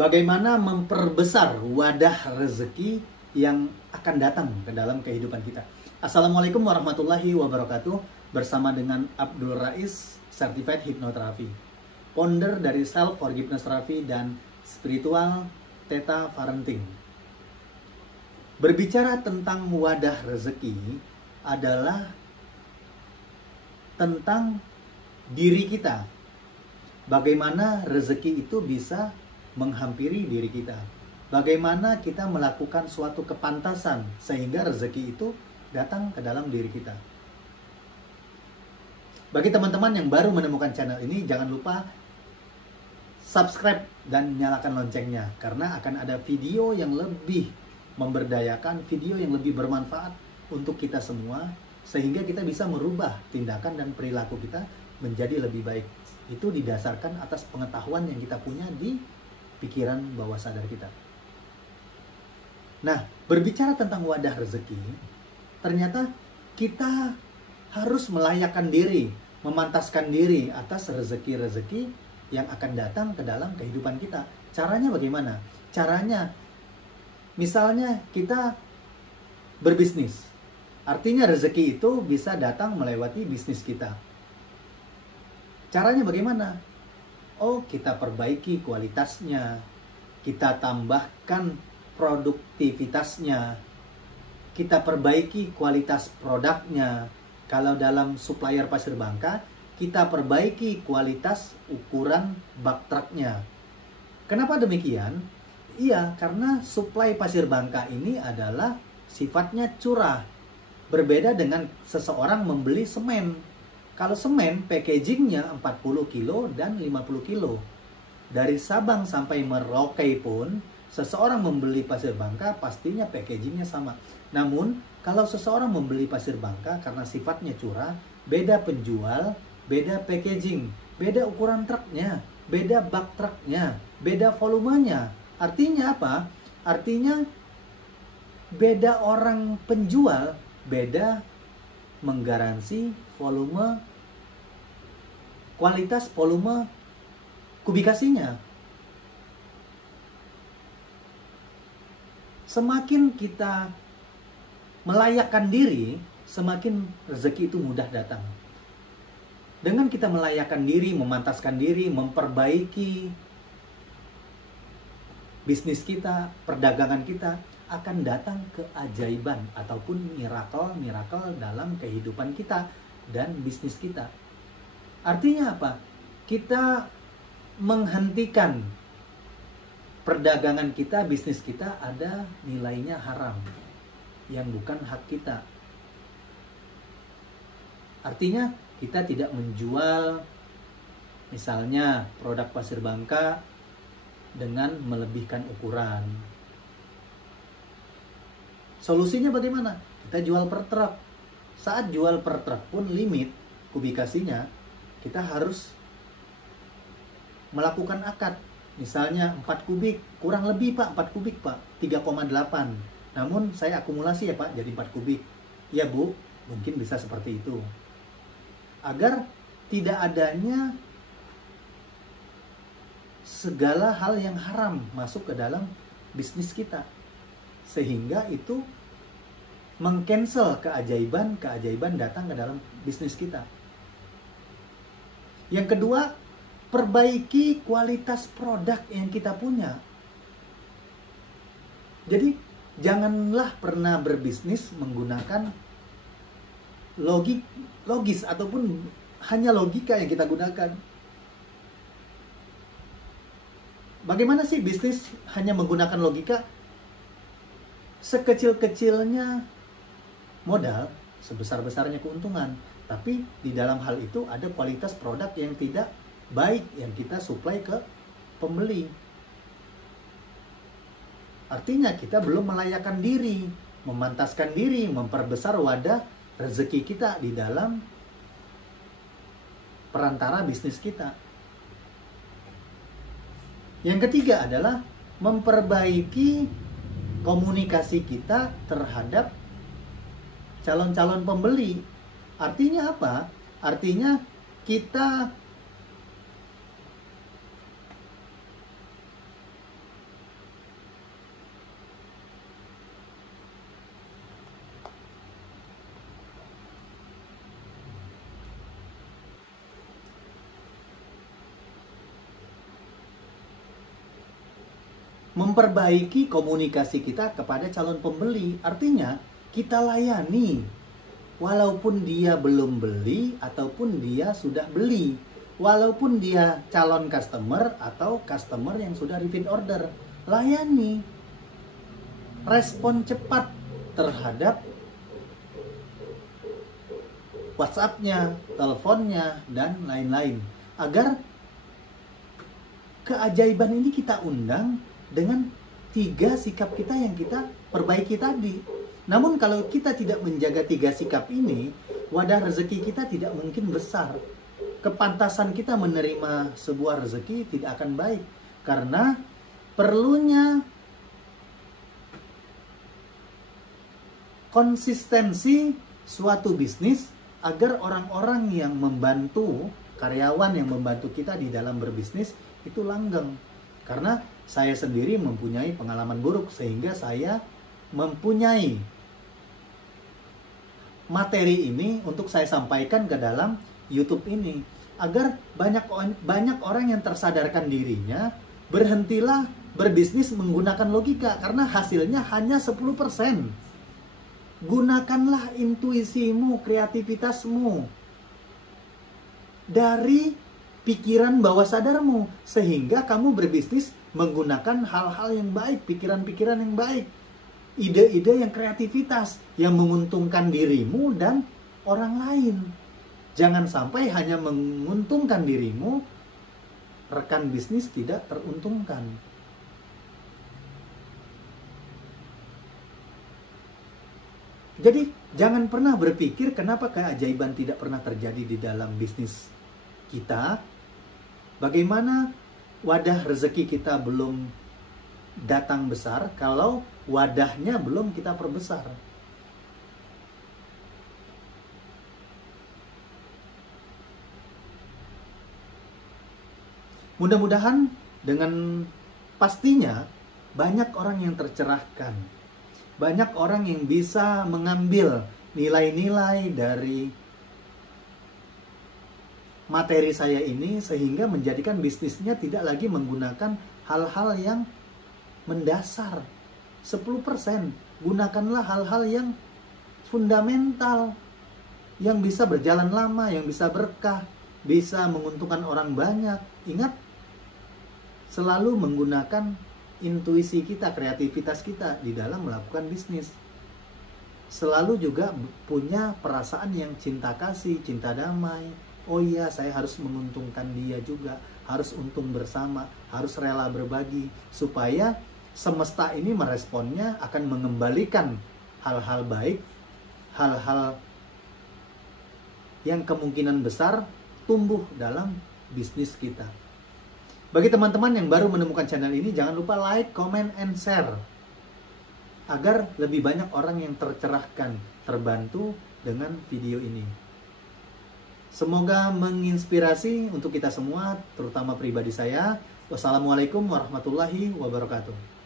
Bagaimana memperbesar wadah rezeki yang akan datang ke dalam kehidupan kita. Assalamualaikum warahmatullahi wabarakatuh. Bersama dengan Abdul Rais, Certified Hypnotherapy, founder dari Self Forgiveness Therapy dan Spiritual Theta Parenting. Berbicara tentang wadah rezeki adalah tentang diri kita. Bagaimana rezeki itu bisa menghampiri diri kita. Bagaimana kita melakukan suatu kepantasan sehingga rezeki itu datang ke dalam diri kita. Bagi teman-teman yang baru menemukan channel ini, jangan lupa subscribe dan nyalakan loncengnya, karena akan ada video yang lebih memberdayakan, video yang lebih bermanfaat untuk kita semua, sehingga kita bisa merubah tindakan dan perilaku kita menjadi lebih baik. Itu didasarkan atas pengetahuan yang kita punya di pikiran bawah sadar kita. Nah, berbicara tentang wadah rezeki, ternyata kita harus melayakkan diri, memantaskan diri atas rezeki-rezeki yang akan datang ke dalam kehidupan kita. Caranya bagaimana? Caranya, misalnya kita berbisnis. Artinya rezeki itu bisa datang melewati bisnis kita. Caranya bagaimana? Oh, kita perbaiki kualitasnya, kita tambahkan produktivitasnya, kita perbaiki kualitas produknya. Kalau dalam supplier pasir Bangka, kita perbaiki kualitas ukuran bak truknya. Kenapa demikian? Iya, karena suplai pasir Bangka ini adalah sifatnya curah. Berbeda dengan seseorang membeli semen. Kalau semen, packagingnya 40 kilo dan 50 kilo. Dari Sabang sampai Merauke pun, seseorang membeli pasir Bangka pastinya packagingnya sama. Namun, kalau seseorang membeli pasir Bangka karena sifatnya curah, beda penjual, beda packaging, beda ukuran truknya, beda bak truknya, beda volumenya. Artinya apa? Artinya beda orang penjual, beda menggaransi volume, kualitas volume kubikasinya. Semakin kita melayakkan diri, semakin rezeki itu mudah datang. Dengan kita melayakkan diri, memantaskan diri, memperbaiki bisnis kita, perdagangan kita, akan datang keajaiban ataupun miracle dalam kehidupan kita dan bisnis kita. Artinya apa? Kita menghentikan perdagangan kita, bisnis kita ada nilainya haram yang bukan hak kita. Artinya kita tidak menjual misalnya produk pasir Bangka dengan melebihkan ukuran. Solusinya bagaimana? Kita jual per truk. Saat jual per truk pun limit kubikasinya, kita harus melakukan akad. Misalnya 4 kubik, kurang lebih Pak, 4 kubik Pak, 3,8. Namun saya akumulasi ya Pak, jadi 4 kubik. Ya Bu, mungkin bisa seperti itu. Agar tidak adanya segala hal yang haram masuk ke dalam bisnis kita. Sehingga itu meng-cancel keajaiban datang ke dalam bisnis kita. Yang kedua, perbaiki kualitas produk yang kita punya. Jadi, janganlah pernah berbisnis menggunakan logis ataupun hanya logika yang kita gunakan. Bagaimana sih bisnis hanya menggunakan logika? Sekecil-kecilnya modal, sebesar-besarnya keuntungan. Tapi di dalam hal itu ada kualitas produk yang tidak baik yang kita suplai ke pembeli. Artinya kita belum melayakkan diri, memantaskan diri, memperbesar wadah rezeki kita di dalam perantara bisnis kita. Yang ketiga adalah memperbaiki komunikasi kita terhadap calon-calon pembeli. Artinya apa? Artinya kita memperbaiki komunikasi kita kepada calon pembeli. Artinya, kita layani walaupun dia belum beli ataupun dia sudah beli, walaupun dia calon customer atau customer yang sudah repeat order. Layani, respon cepat terhadap WhatsApp-nya, teleponnya, dan lain-lain. Agar keajaiban ini kita undang dengan 3 sikap kita yang kita perbaiki tadi. Namun kalau kita tidak menjaga 3 sikap ini, wadah rezeki kita tidak mungkin besar. Kepantasan kita menerima sebuah rezeki tidak akan baik. Karena perlunya konsistensi suatu bisnis agar orang-orang yang membantu, karyawan yang membantu kita di dalam berbisnis itu langgeng. Karena saya sendiri mempunyai pengalaman buruk sehingga saya mempunyai materi ini untuk saya sampaikan ke dalam YouTube ini agar banyak orang yang tersadarkan dirinya. Berhentilah berbisnis menggunakan logika karena hasilnya hanya 10%. Gunakanlah intuisimu, kreativitasmu dari pikiran bawah sadarmu sehingga kamu berbisnis menggunakan hal-hal yang baik, pikiran-pikiran yang baik, ide-ide yang kreativitas yang menguntungkan dirimu dan orang lain. Jangan sampai hanya menguntungkan dirimu, rekan bisnis tidak teruntungkan. Jadi jangan pernah berpikir kenapa keajaiban tidak pernah terjadi di dalam bisnis kita. Bagaimana wadah rezeki kita belum datang besar kalau wadahnya belum kita perbesar. Mudah-mudahan dengan pastinya banyak orang yang tercerahkan. Banyak orang yang bisa mengambil nilai-nilai dari materi saya ini sehingga menjadikan bisnisnya tidak lagi menggunakan hal-hal yang mendasar. 10%, gunakanlah hal-hal yang fundamental, yang bisa berjalan lama, yang bisa berkah, bisa menguntungkan orang banyak. Ingat, selalu menggunakan intuisi kita, kreativitas kita di dalam melakukan bisnis. Selalu juga punya perasaan yang cinta kasih, cinta damai. Oh iya, saya harus menguntungkan dia juga, harus untung bersama, harus rela berbagi, supaya semesta ini meresponnya akan mengembalikan hal-hal baik, hal-hal yang kemungkinan besar tumbuh dalam bisnis kita. Bagi teman-teman yang baru menemukan channel ini, jangan lupa like, comment, and share agar lebih banyak orang yang tercerahkan, terbantu dengan video ini. Semoga menginspirasi untuk kita semua, terutama pribadi saya. Wassalamualaikum warahmatullahi wabarakatuh.